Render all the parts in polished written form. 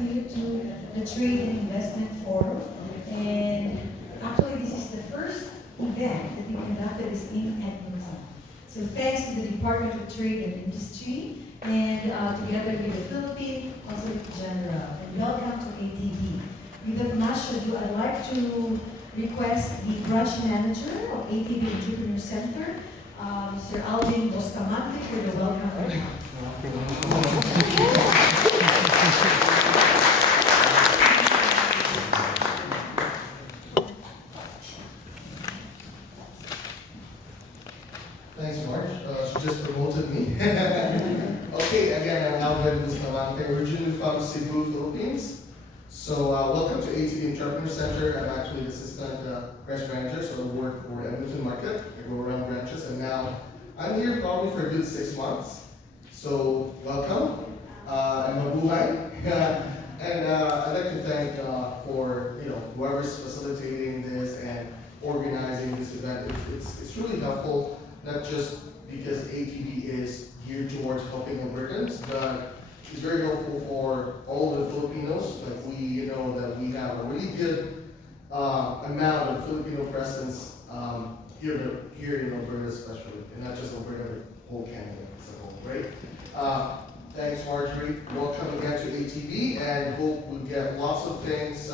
welcome you to the Trade and Investment Forum. And actually, this is the first event that we conducted is in Edmonton. So thanks to the Department of Trade and Industry and together with the Philippine Consulate General. And welcome to ATB. Without much ado, I'd like to request the branch manager of ATB Entrepreneur Center, Mr. Alvin Bustamante, for the welcome remarks. Thanks, Marge. She just promoted me. Okay, again, I'm Alvin Bustamante, originally from Cebu, Philippines. So welcome to ATB Entrepreneur Center. I'm actually the assistant branch manager, so I work for Edmonton Market. I go around branches, and now I'm here probably for a good 6 months. So welcome, and mabuhay. And I'd like to thank for whoever's facilitating this and organizing this event. It's really helpful, not just because ATB is geared towards helping Albertans, but it's very helpful for all the Filipinos. Like we know that we have a really good amount of Filipino presence here in Alberta especially, and not just Alberta, but whole Canada as a whole, right? Thanks, Marjorie. Welcome again to ATB, and hope we get lots of things,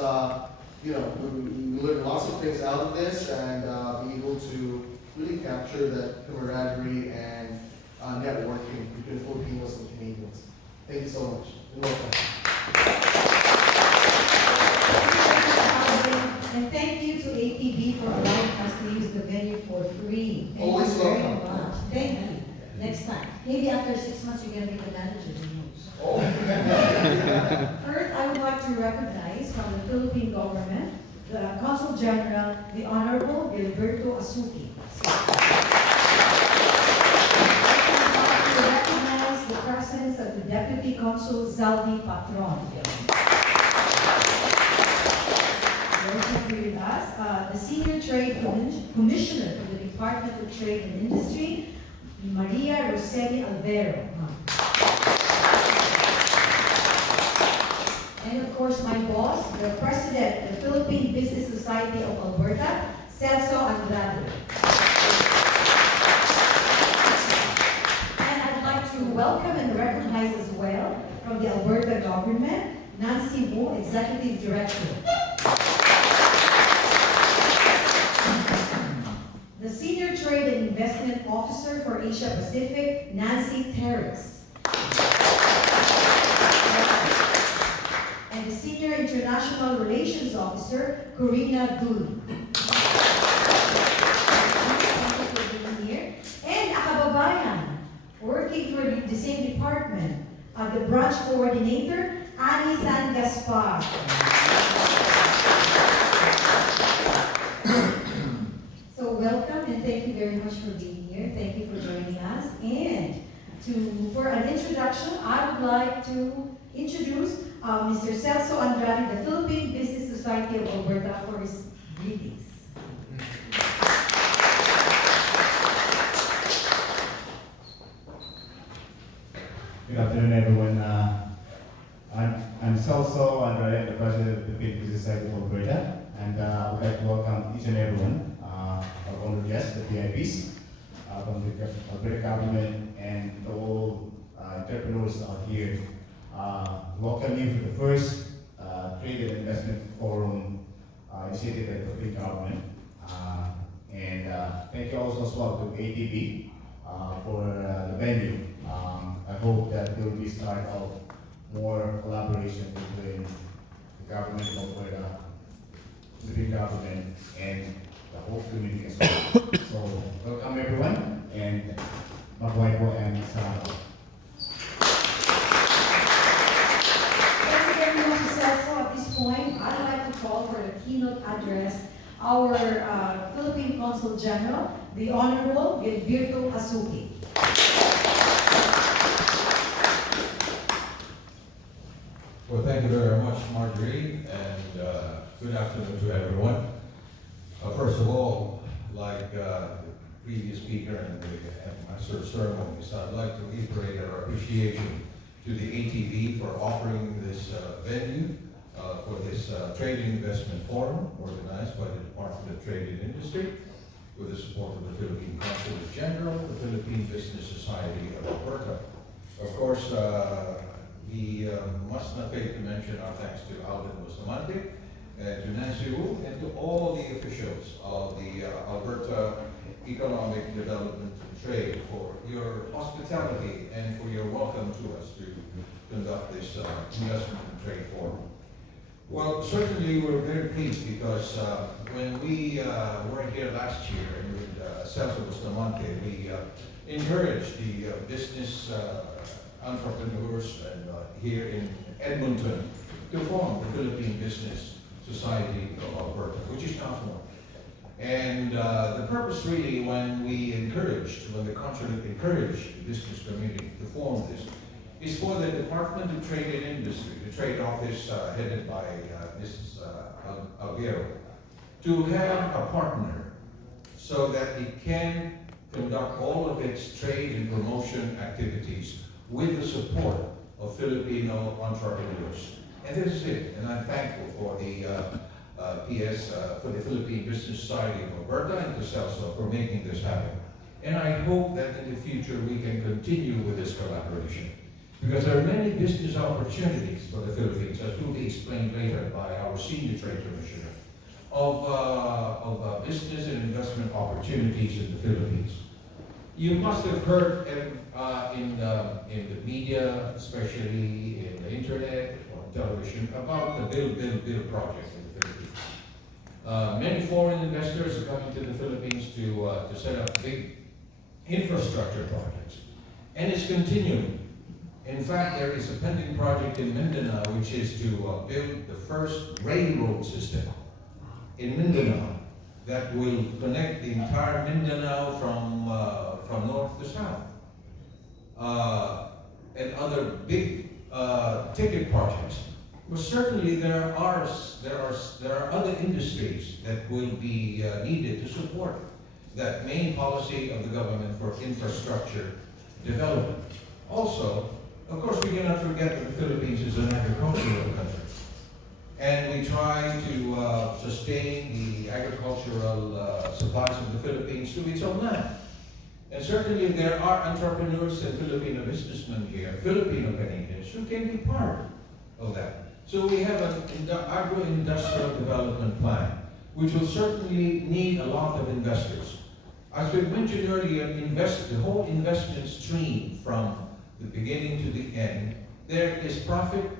we learn lots of things out of this and be able to really capture that camaraderie and networking between Filipinos and Canadians. Thank you so much. You're welcome. And thank you to ATB for allowing us to use the venue for free. Thank Always you very welcome. much. Thank you. Next time. Maybe after 6 months you're going to be the manager. Who knows? Oh. First, I would like to recognize from the Philippine government, the Consul General, the Honorable Gilberto Asuki. To recognize the presence of the Deputy Consul Zaldi Patron. Also here with us, the Senior Trade Commissioner for the Department of Trade and Industry, Maria Roseli Alvero. And of course, my boss, the President of the Philippine Business Society of Alberta, Celso Andrade. And I'd like to welcome and recognize as well from the Alberta government, Nancy Wu, Executive Director. The Senior Trade and Investment Officer for Asia Pacific, Nancy Terrace. And the Senior International Relations Officer, Corina Dul. And a kababayan, working for the same department, the branch coordinator, Annie San Gaspar. So welcome and thank you very much for being here. Thank you for joining us. And for an introduction, I would like to introduce Mr. Celso Andrade, the Philippine Business Society of Alberta, for his greetings. Good afternoon, everyone. I'm Celso Andrade, the President of the Philippine Business Society of Alberta, and I would like to welcome each and everyone, our honored guests, the VIPs, from the Alberta government and all entrepreneurs out here. Welcome you for the first Trade and Investment Forum initiated by the Philippine government. And thank you also as well to ATB for the venue. I hope that there will be start of more collaboration between the government of Alberta, the big government, and the whole community as well. So welcome everyone, and mabuhay po and salamat. Thank you very much, Celso. At this point, I'd like to call for the keynote address our Philippine Consul General, the Honorable Gilberto Asuki. Well, thank you very much, Marjorie, and good afternoon to everyone. First of all, like the previous speaker and the master of ceremonies, I'd like to reiterate our appreciation to the ATV for offering this venue for this Trade and Investment Forum organized by the Department of Trade and Industry with the support of the Philippine Consulate General, the Philippine Business Society of Alberta. Of course, we must not fail to mention our thanks to Alvin Bustamante, to Nancy Wu, and to all the officials of the Alberta Economic Development and Trade for your hospitality and for your welcome to us to conduct this investment and trade forum. Well, certainly we're very pleased because when we were here last year and with Celso Bustamante, we encouraged the business entrepreneurs and, here in Edmonton to form the Philippine Business Society of Alberta, which is now formed. And the purpose really when the consulate encouraged the business community to form this, is for the Department of Trade and Industry, the trade office headed by Mrs. Alguero, to have a partner so that it can conduct all of its trade and promotion activities with the support of Filipino entrepreneurs. And this is it. And I'm thankful for the for the Philippine Business Society of Alberta and to Celso for making this happen. And I hope that in the future we can continue with this collaboration. Because there are many business opportunities for the Philippines, as will be explained later by our Senior Trade Commissioner, of business and investment opportunities in the Philippines. You must have heard in the media, especially in the internet or television, about the Build project in the Philippines. Many foreign investors are coming to the Philippines to set up big infrastructure projects, and it's continuing. In fact, there is a pending project in Mindanao which is to build the first railroad system in Mindanao that will connect the entire Mindanao from north to south. And other big ticket projects. But certainly there are other industries that will be needed to support that main policy of the government for infrastructure development. Also, of course, we cannot forget that the Philippines is an agricultural country. And we try to sustain the agricultural supplies of the Philippines to its own land. And certainly there are entrepreneurs and Filipino businessmen here, Filipino Canadians, who can be part of that. So we have an agro-industrial development plan, which will certainly need a lot of investors. As we mentioned earlier, the whole investment stream from the beginning to the end, there is profit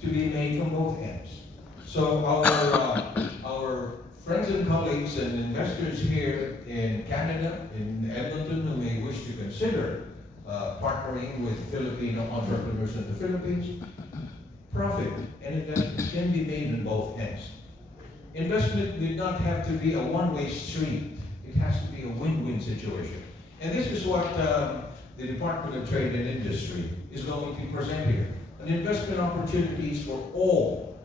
to be made from both ends. So our friends and colleagues and investors here in Canada, in Edmonton, who may wish to consider partnering with Filipino entrepreneurs in the Philippines, profit and investment can be made on both ends. Investment did not have to be a one-way street. It has to be a win-win situation. And this is what the Department of Trade and Industry is going to present here. An investment opportunities for all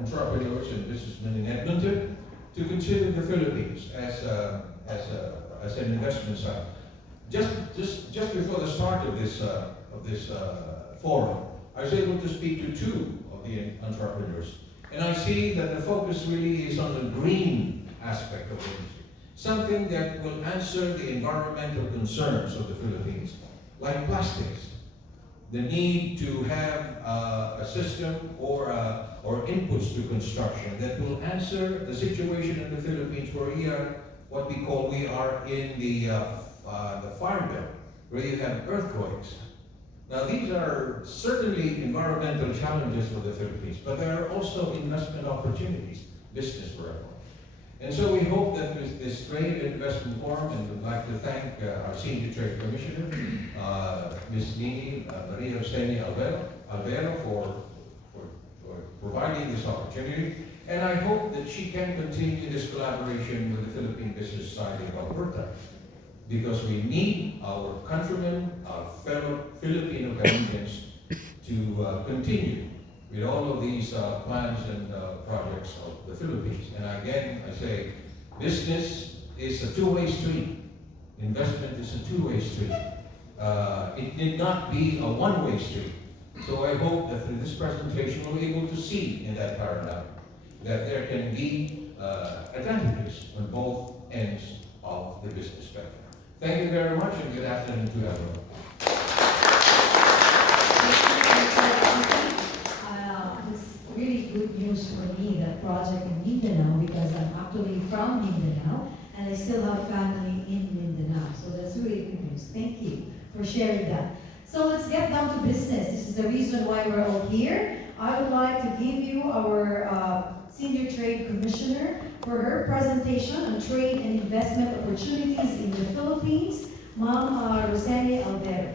entrepreneurs and businessmen in Edmonton to consider the Philippines as an investment site. Just before the start of this forum, I was able to speak to two of the entrepreneurs, and I see that the focus really is on the green aspect of the industry, something that will answer the environmental concerns of the Philippines, like plastics. The need to have a system or inputs to construction that will answer the situation in the Philippines where we are in the fire belt, where you have earthquakes. Now these are certainly environmental challenges for the Philippines, but there are also investment opportunities, business for everyone. And so we hope that with this Trade and Investment Forum, and we'd like to thank our Senior Trade Commissioner, Ms. Nini Maria Eugenia Albero for providing this opportunity. And I hope that she can continue this collaboration with the Philippine Business Society of Alberta, because we need our countrymen, our fellow Filipino Canadians to continue with all of these plans and projects of the Philippines. And again, I say, business is a two-way street. Investment is a two-way street. it need not be a one-way street. So I hope that through this presentation, we'll be able to see in that paradigm that there can be advantages on both ends of the business spectrum. Thank you very much and good afternoon to everyone. It's really good news for me, that project in Mindanao, because I'm actually from Mindanao and I still have family in Mindanao. So that's really good news. Thank you for sharing that. So let's get down to business. This is the reason why we're all here. I would like to give you our Senior Trade Commissioner for her presentation on trade and investment opportunities in the Philippines, Ma'am Rosenia Alvero.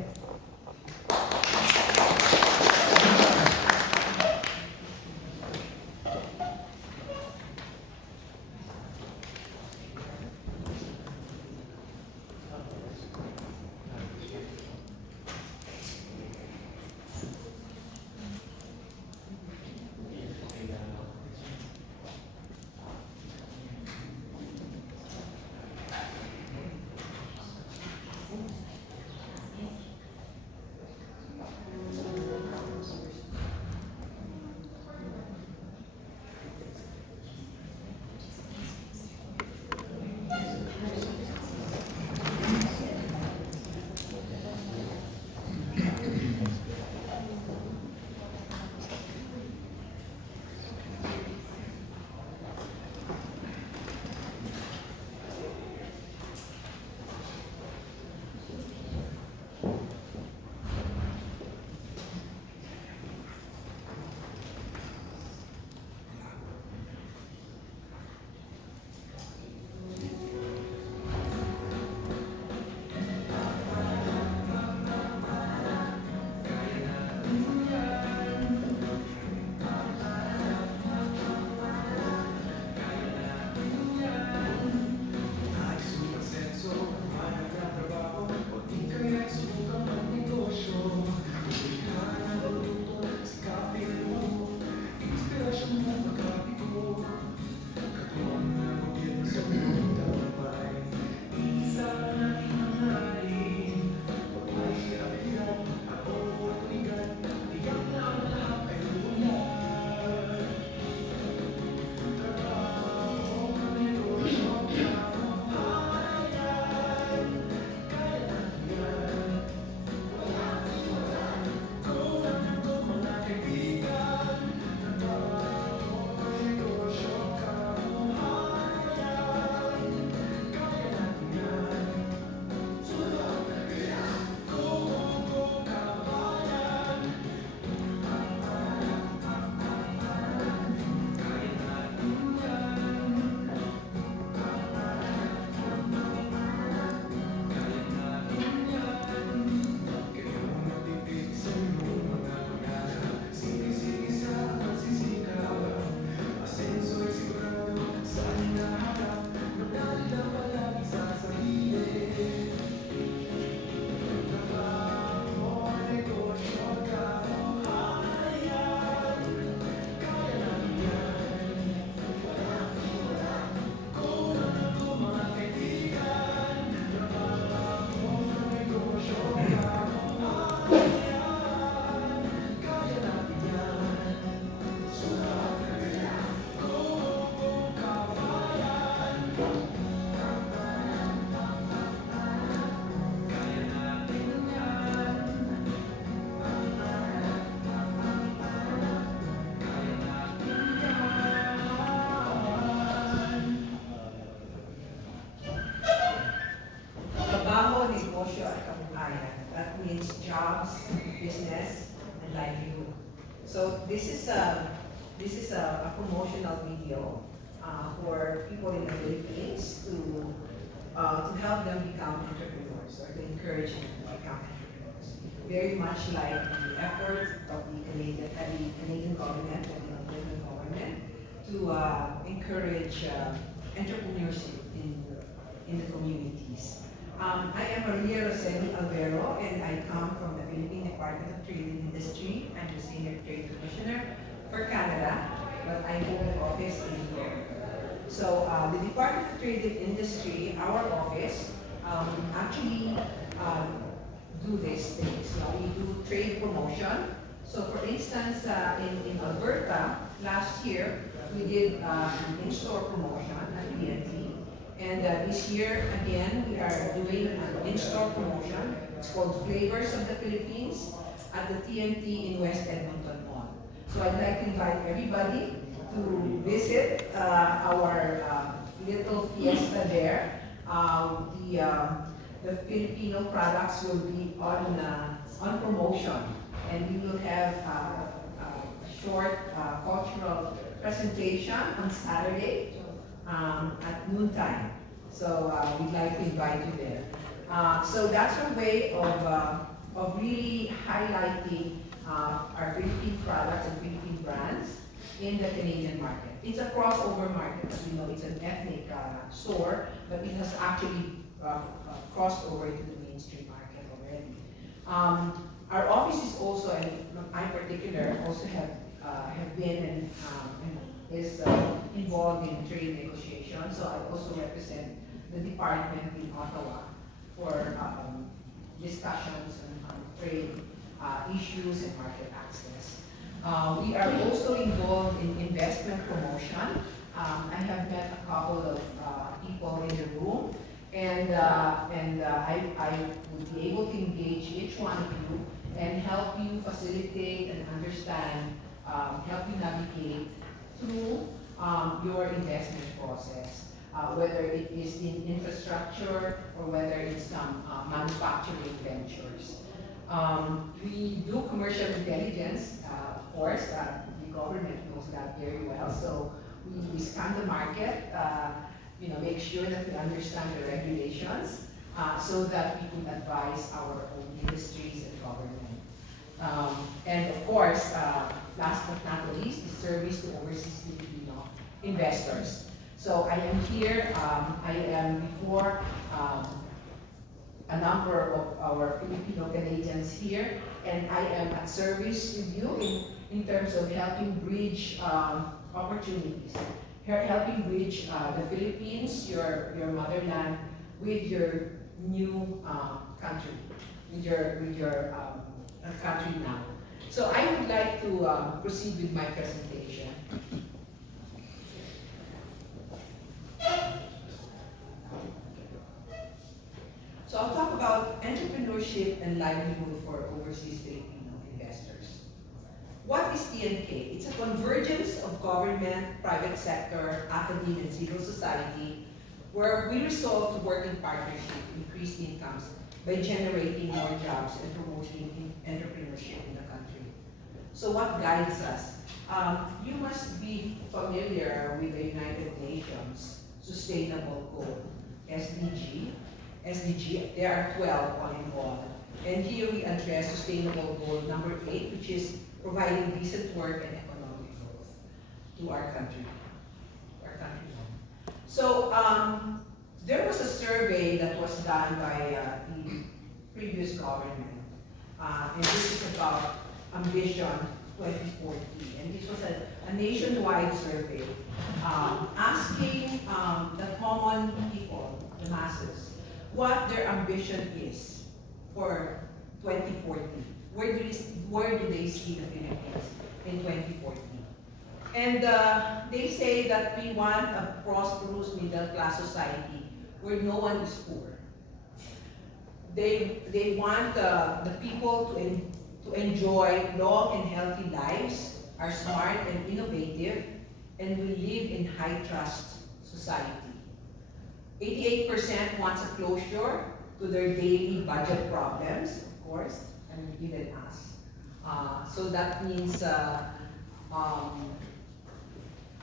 That means jobs, business, and livelihood. So this is a promotional video for people in the Philippines to help them become entrepreneurs or to encourage them to become entrepreneurs. Very much like the effort of the Canadian government and the American government to encourage entrepreneurship in the communities. I am Maria Roseni Alvero, and I come from the Philippine Department of Trade and Industry. I'm the Senior Trade Commissioner for Canada, but I hold an office in here. So the Department of Trade and Industry, our office, actually do these things. We do trade promotion. So for instance, in Alberta, last year, we did an in-store promotion at TNT. And this year, again, we are doing an in-store promotion. It's called Flavors of the Philippines at the TNT in West Edmonton Mall. So I'd like to invite everybody to visit our little fiesta there. The Filipino products will be on promotion, and we will have a short cultural presentation on Saturday at noontime. So we'd like to invite you there. So that's a way of really highlighting our Philippine products and Philippine brands in the Canadian market. It's a crossover market, as we know, it's an ethnic store, but it has actually crossed over into the mainstream market already. Our offices also, and I in particular, also have been and is involved in trade negotiations. So I also represent the department in Ottawa for discussions on trade issues and market access. We are also involved in investment promotion. I have met a couple of people in the room, and I would be able to engage each one of you and help you facilitate and understand, help you navigate through your investment process, whether it is in infrastructure or whether it's some manufacturing ventures. We do commercial intelligence, of course, the government knows that very well, so we scan the market, make sure that we understand the regulations so that we can advise our own industries and government. And of course, last but not least, the service to overseas Filipino investors. So I am here, I am before a number of our Filipino Canadians here, and I am at service with you in terms of helping bridge opportunities, helping bridge the Philippines, your motherland, with your new country, with your country now. So I would like to proceed with my presentation. So I'll talk about entrepreneurship and livelihood for overseas Filipino investors. What is TNK? It's a convergence of government, private sector, academia, and civil society, where we resolve to work in partnership to increase incomes by generating more jobs and promoting entrepreneurship in the country. So what guides us? You must be familiar with the United Nations Sustainable Goal, SDG. There are 12 all in all. And here we address sustainable goal number 8, which is providing decent work and economic growth to our country. So there was a survey that was done by the previous government, and this is about Ambition 2040. And this was a nationwide survey asking the common people, the masses, what their ambition is for 2040. Where do they see the Philippines in 2040? And they say that we want a prosperous middle-class society where no one is poor. They want the people to enjoy long and healthy lives, are smart and innovative, and will live in high-trust society. 88% wants a closure to their daily budget problems, of course, and even us. So that means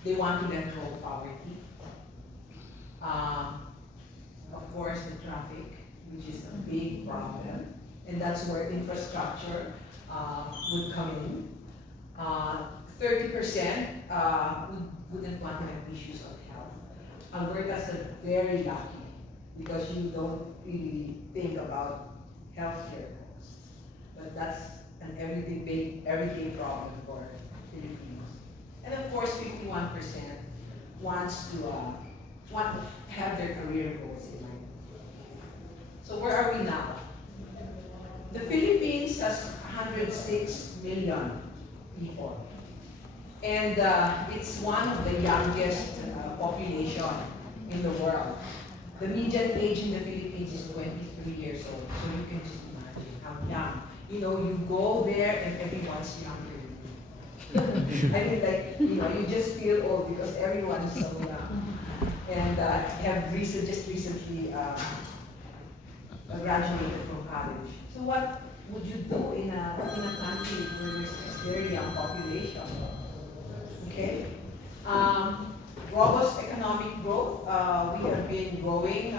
they want to let go of poverty. Of course, the traffic, which is a big problem, and that's where infrastructure would come in. 30% wouldn't want to have issues of health. Alberta's very lucky because you don't really think about healthcare costs, but that's an everyday problem for Filipinos. And of course, 51% wants to have their career goals in mind. So where are we now? The Philippines has 106 million people. And it's one of the youngest population in the world. The median age in the Philippines is 23 years old, so you can just imagine how young. You know, you go there and everyone's younger. I mean, like, you know, you just feel old because everyone's so young. And just recently graduated from college. So what would you do in a country where there's this very young population? Okay. Robust economic growth. We have been growing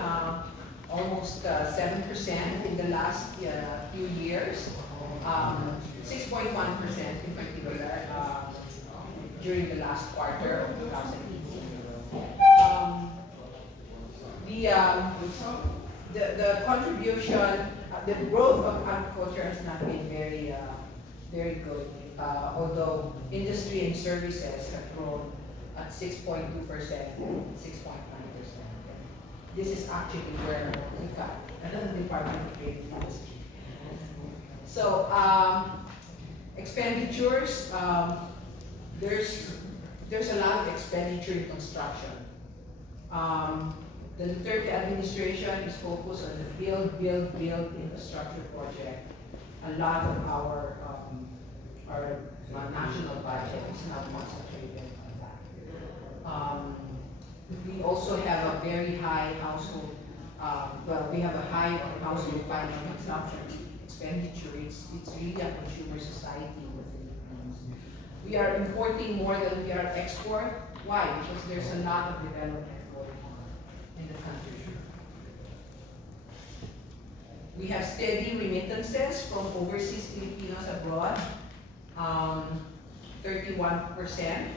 almost 7% in the last few years. 6.1% in particular during the last quarter of 2018. The contribution, the growth of agriculture has not been very good. Although industry and services have grown at 6.2%, 6.9%. This is actually where we got another Department of Trade and Industry. So expenditures, there's a lot of expenditure in construction. The Duterte administration is focused on the build infrastructure project. A lot of our national budget is now concentrated on that. We also have a very high household, we have a high household final consumption expenditure. It's really a consumer society in the Philippines. We are importing more than we are export. Why? Because there's a lot of development going on in the country. We have steady remittances from overseas Filipinos abroad. 31%.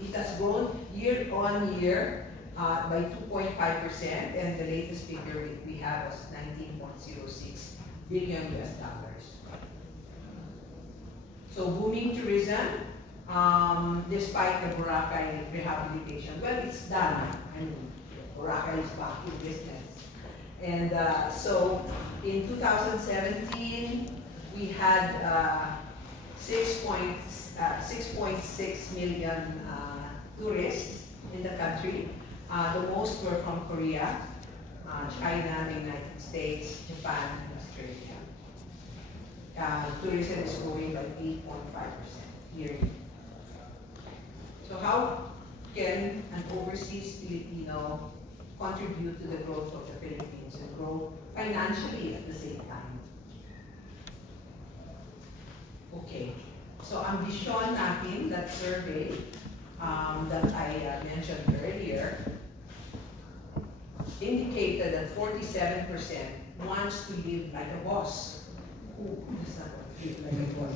It has grown year on year by 2.5%, and the latest figure we have is $19.06 billion US dollars. So booming tourism, despite the Boracay rehabilitation. Well, it's done. I mean, Boracay is back in business. And so in 2017, we had 6.6 million tourists in the country. The most were from Korea, China, the United States, Japan, and Australia. Tourism is growing by 8.5% yearly. So how can an overseas Filipino contribute to the growth of the Philippines and grow financially at the same time? Okay, so ambisyon natin, that survey that I mentioned earlier, indicated that 47% wants to live like a boss. Ooh, that's not what live like a boss.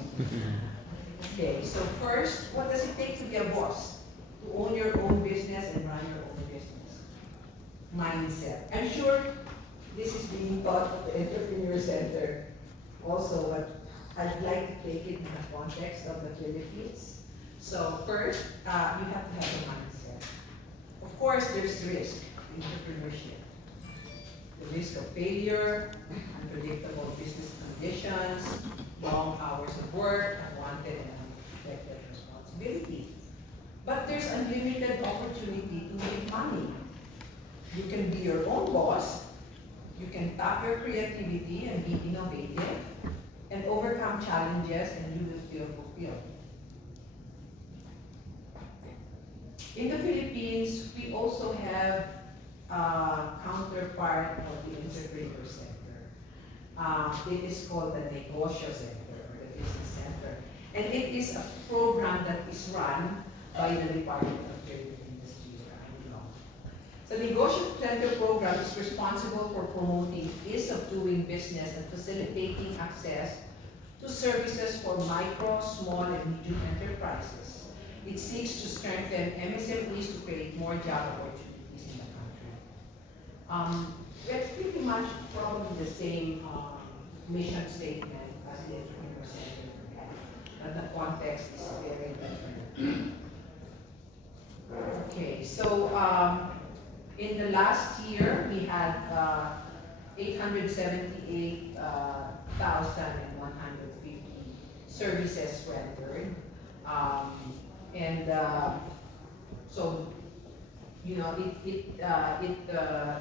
Okay, so first, what does it take to be a boss? To own your own business and run your own business. Mindset. I'm sure this is being taught at the Entrepreneur Center also, but I'd like to take it in the context of the Philippines. So first, you have to have a mindset. Of course, there's risk in entrepreneurship. The risk of failure, unpredictable business conditions, long hours of work, unwanted and unexpected responsibility. But there's unlimited opportunity to make money. You can be your own boss, you can tap your creativity and be innovative, and overcome challenges, and you will feel fulfilled. In the Philippines, we also have a counterpart of the entrepreneur sector. It is called the Negosyo Center, or the Business Center. And it is a program that is run by the Department of Trade and Industry. So the Negosyo Center program is responsible for promoting ease of doing business and facilitating access to services for micro, small, and medium enterprises. It seeks to strengthen MSMEs to create more job opportunities in the country. That's pretty much probably the same mission statement as the Entrepreneur Center, but the context is very different. Okay, so In the last year, we had 878,150 services rendered. And so, you know, it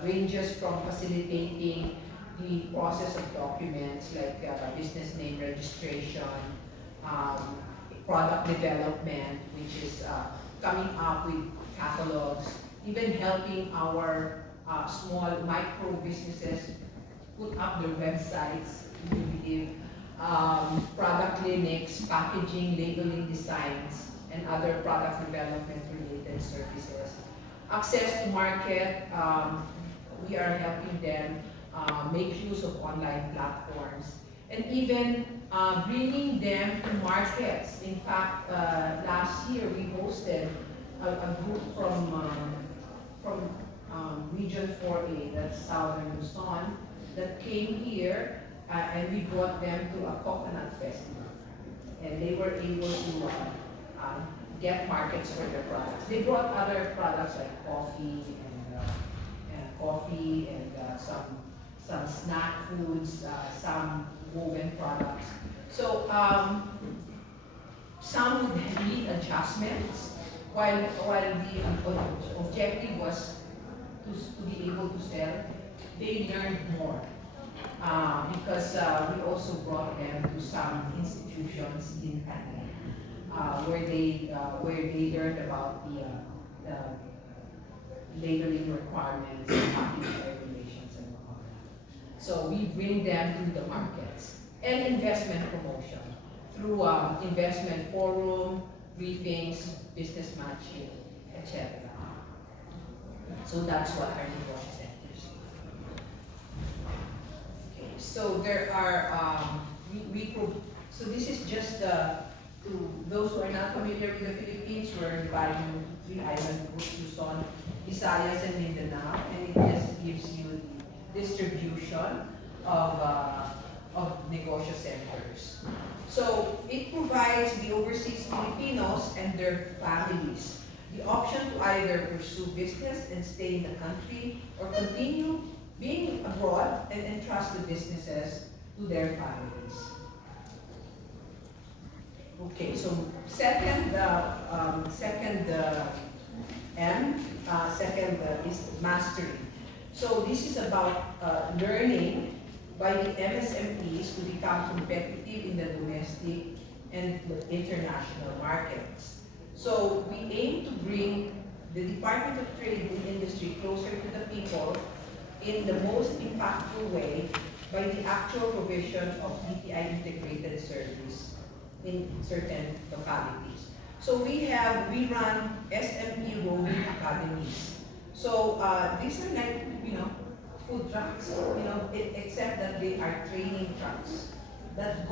ranges from facilitating the process of documents like business name registration, product development, which is coming up with catalogs, even helping our small micro businesses put up their websites, we believe, product clinics, packaging, labeling designs, and other product development related services. Access to market, we are helping them make use of online platforms, and even bringing them to markets. In fact, last year we hosted a group from Region 4A, that's Southern Luzon, that came here and we brought them to a coconut festival. And they were able to get markets for their products. They brought other products like coffee and some snack foods, some woven products. So some would need adjustments, while the objective was to be able to sell. They learned more because we also brought them to some institutions in Canada where they learned about the labeling requirements, packaging regulations, and all that. So we bring them to the markets and investment promotion through investment forum, briefings, business matching, etc. So that's what our negosyo centers do. Okay, so there are so this is just to those who are not familiar with the Philippines. We're dividing three islands: Luzon, Visayas, and Mindanao, and it just gives you the distribution of negosyo centers. So it provides the overseas Filipinos and their families the option to either pursue business and stay in the country or continue being abroad and entrust the businesses to their families. Okay, so second is mastery. So this is about learning by the MSMEs to become competitive in the domestic and international markets. So we aim to bring the Department of Trade and Industry closer to the people in the most impactful way by the actual provision of DTI integrated service in certain localities. So we run SME roaming academies. So these are like, food trucks, except that they are training trucks that